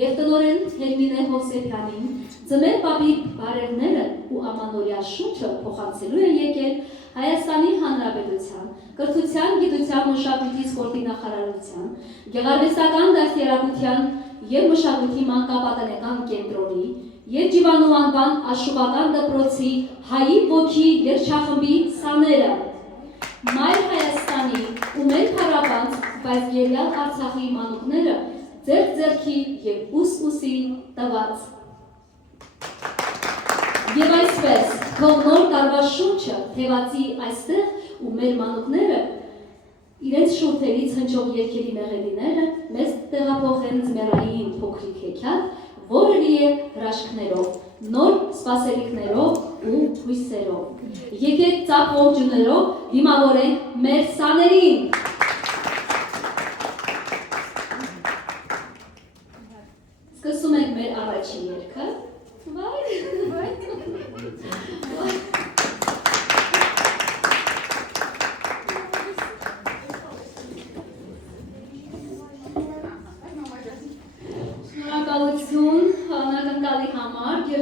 Եվ տնօրեն Հելմինե Հովսեփյանին ծմեր պապի բարերները ու ամանորյա շունչը փոխանցելու են եկել Հայաստանի Հանրապետության կրթության, գիտության, մշակույթի, սպորտի նախարարության, գեղարվեստական դաստիարակության և մշակույթի մանկապատանեկան կենտրոնի և Ջիվանու անվան աշխուղական դպրոցի հայի ոգի երգչախմբի սաները, Մայր Հայաստանի ու մեր փառաբանց, բայց գերյալ Արցախի մանուկները ձեռք-ձեռքի և ուս-ուսի տված։ Եվ այսպես, թող նոր տարվա շունչը թևածի այստեղ ու մեր մանուկները իրենց շուրթերից հնչող երգերի մեղեդիները մեզ տեղափոխեն ձմեռային փոքրիկ հեքիաթ, որը լի է հրաշքներով, նոր սպասելիքներով ու հույսերով։ Եկեք ծափ ողջույններով դիմավորենք մեր սաներին։ Սկսում ենք մեր առաջին երգը։